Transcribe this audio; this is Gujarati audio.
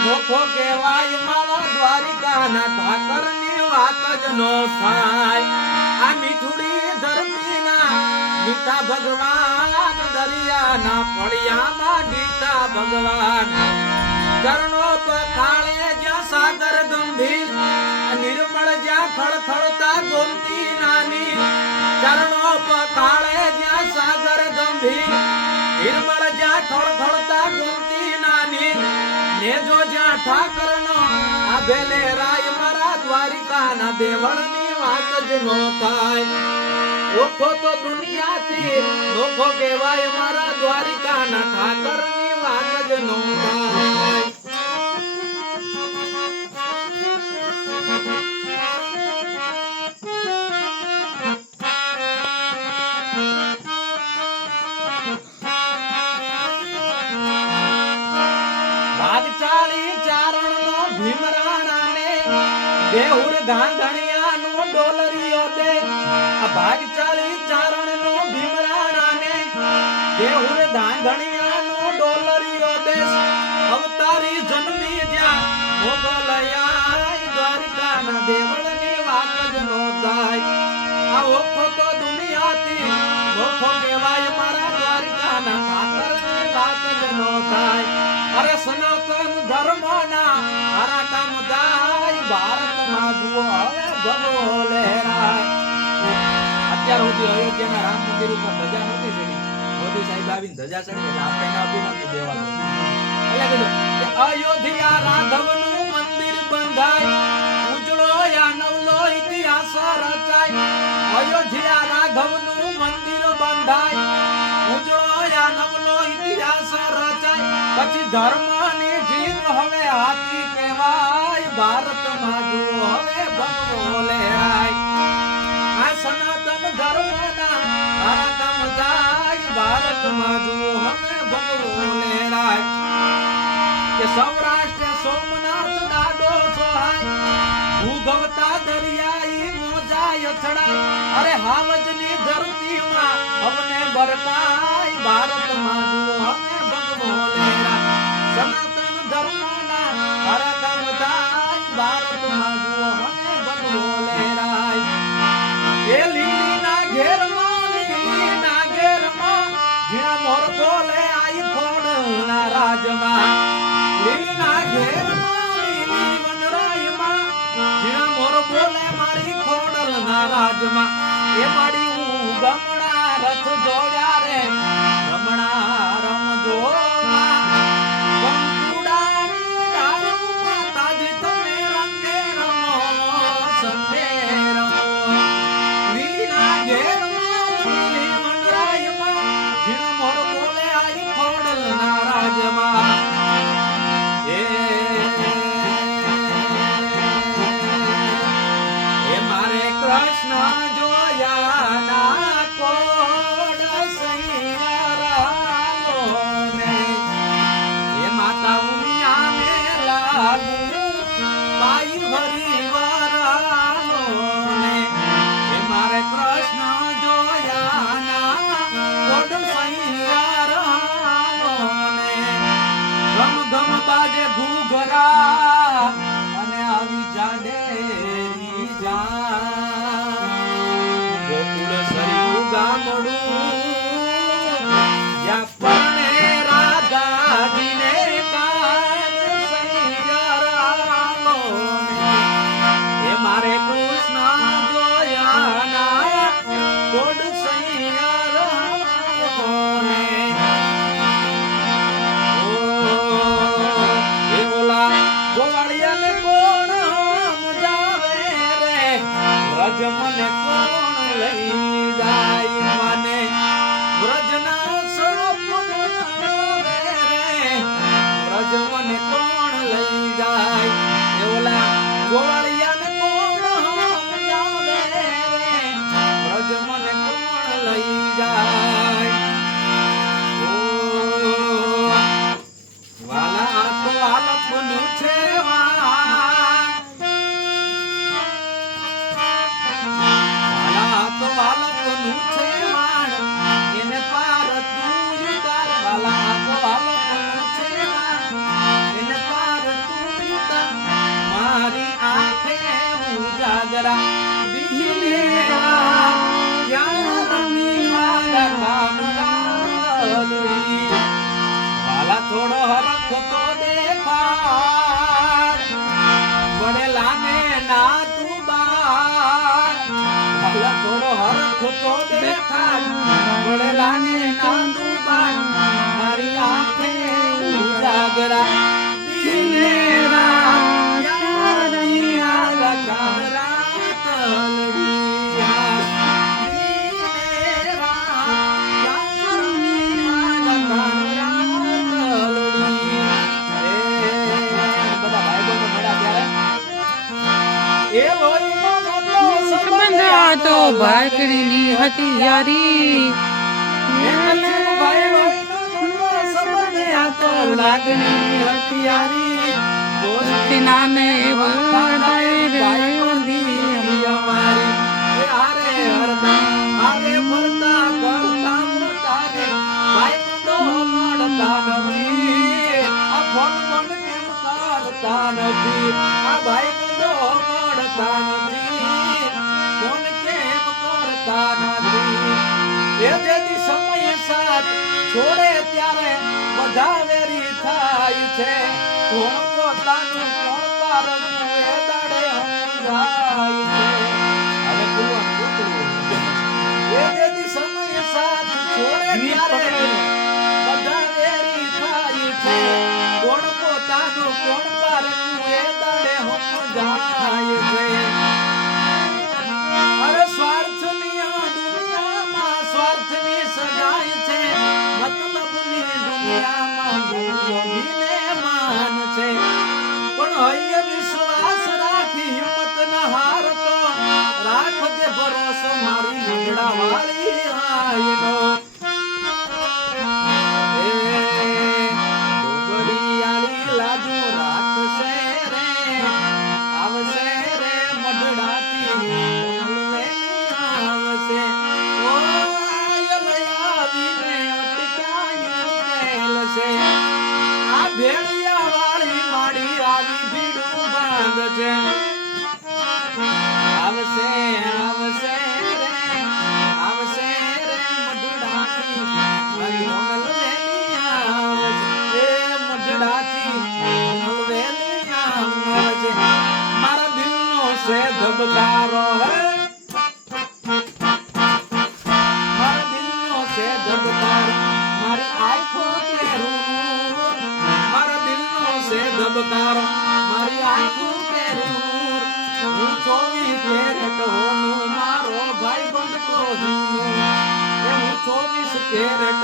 નોખો કહેવાય મારા દ્વારિકાના ઠાકરની વાત જ નો થાય આ મીઠુડી ધરતીના મીઠા ભગવાન દરિયાના ફળિયામાં દીતા ભગવાન ચરણો પખાળે જ્યાં સાગર ગંભીર નિર્મળ જ્યાં ખળખળતા ગોમતી નાની ચરણો પખાળે જ્યાં સાગર ગંભીર નિર્મળ જ્યાં ખળખળતા ગોમતી નાની ને જો જ્યાં ઠાકરનો આભેલે રાય મારા દ્વારિકાના દેવળની વાત જ નો થાય ઓખો તો દુનિયાથી નોખો કહેવાય મારા દ્વારિકાના ઠાકરની વાત જ નો થાય ભાગચાળી ચારણનો ભીમરાણાને દેહુર ગાંધણિયાનો ડોલરિયો દે આ ભાગચાળી ચારણનો ભીમરાણાને દેહુર ગાંધણિયાનો ડોલરિયો દે અવતારી જન્મી જ્યાં મોગલયા દ્વારકાના દેવળની વાત જ નો થાય આ ઓખો તો દુનિયાથી ઓખો કહેવાય મારા દ્વારકાના ઠાકરની વાત જ નો થાય અરે સનાતન ધર્મના મારા કામ થાય ભારતમાં જુઓ હવે ભગવો લહેરાય અત્યાર સુધી અયોધ્યાના રામ મંદિર ઉપર ધજા નહોતી ચડી મોદી સાહેબ આવીને ધજા ચડી એટલે આપણે ના આપી નથી દેવાનું એટલે કીધું કે અયોધ્યા રાઘવનું મંદિર બંધાય ઉજળો યા નવલો ઇતિહાસ રચાય અયોધ્યા રાઘવનું મંદિર બંધાય ઉજળો યા નવલો ઇતિહાસ રચાય પછી ધર્મની જીત હવે હાથી કહેવાય ભારતમાં જુઓ હવે ભગવો લહેરાય આ સનાતન ધર્મના મારા કામ થાય ભારતમાં જુઓ હવે ભગવો લહેરાય કે સૌરાષ્ટ્ર સોમનાથ દાડો સોહાય ભૂગવતા દરિયાઈ મોજા યથડા અરે હાવજની ધરતીમાં અમને બરકાય ભારતમાં જુઓ હવે ભગવો લહેરાય સનાતન ધર્મના મારા કામ થાય ભારતમાં જુઓ હવે ભગવો લહેરાય એ લીલીના ઘેરમાં જ્યાં મોર બોલે આઈ ફોડના રાજમાં લીલીના ઘેરમાં લીલી વનરાયમાં જ્યાં મોર બોલે મારી ખોડલના રાજમાં એ મારી ઉગમણા રથ જોડ્યા રે રમણા રમજો કૃષ્ણ જોયા ના કોડ સૈયારાલો ને એ માતા ઉમિયા ને લાગુ માઈ હરી વરાલો ને એ મારે કૃષ્ણ જોયા ના કોડ સૈયારાલો ને ગમ ગમ બાજે ઘૂઘરા અને આવી જાડેરી જા મારે કૃષ્ણ જોયા ના કોડ ગોવાળિયાને કોણ મુજાવે રે રજ મને કોણ લઈ જાય મને વ્રજના સડપ બનાવે રે વ્રજ મને કોણ લઈ જાય એવલા ગોવાળિયાને કોણ મુજાવે રે વ્રજ મને કોણ લઈ જાય વાલા તો આલપનું છે વાલા તો આલપનું છે એને પાર તું પડેલા ને નાનું બાળ મારી આંખે ઉજાગરા દિને રાત યારની આલા કાગરા તલડિયા દિને રાત યારની આલા કાગરા તલડિયા બધા ભાઈ બંધો મળ્યા ત્યારે એ લોહીનો નહોતો સંબંધ હતો ભાગણીની હથિયારી ભાઈ લોહીનો નહોતો સંબંધ હતો લાગણી હથિયારી દોસ્તી નામે ભાઈ બંધી અમારી એ હારે હરદા હારે ફરતા કરતા મોટાને ભાઈ બંધો મળતા નથી આ ફોન ફોન કેમ કરતા નથી આ ભાઈ બંધો મળતા નથી ફોન કેમ કરતા નથી એ જેથી સમય સાથ છોડે ત્યારે બધા વેરી થાય છે કોણ પોતાનું કોણ પારનું એ દાડે સમજાય છે હવે પૂરવાનું એ જેથી સમય સાથ છોડે ત્યારે બધા વેરી થાય છે કોણ પોતાનું કોણ પારનું એ દાડે સમજાય છે અરે સ્વાર્થની આ દુનિયામાં સ્વાર્થની સગાઈ છે મતલબની દુનિયામાં જોગીને માન છે પણ હૈયે વિશ્વાસ રાખી હિંમત ન હારતો રાખજે ભરોસો મારી મંગળા વાળી આઈનો ડોગડિયાળી લાજુ રાખશે રે આવશે રે મઢડાથી આવશે ઓ આવીને અટકાયું મેલશે આ ભેળિયા વાળી માડી આવી ભીડું ભાંગશે આવશે આવશે રે મઢડાથી મારી હોનલ વેલી આવશે એ મઢડાથી હોનલ વેલી આવશે મારા દિલનો છે ધબકારો હે મારા દિલનો છે ધબકારો મારી આંખો કેરૂર મારા દિલનો છે ધબકારો મારી આંખો કેરૂર હું 24 કેરેટ હોનું મારો ભાઈ બંધ કોહીનું એ હું 24 કેરેટ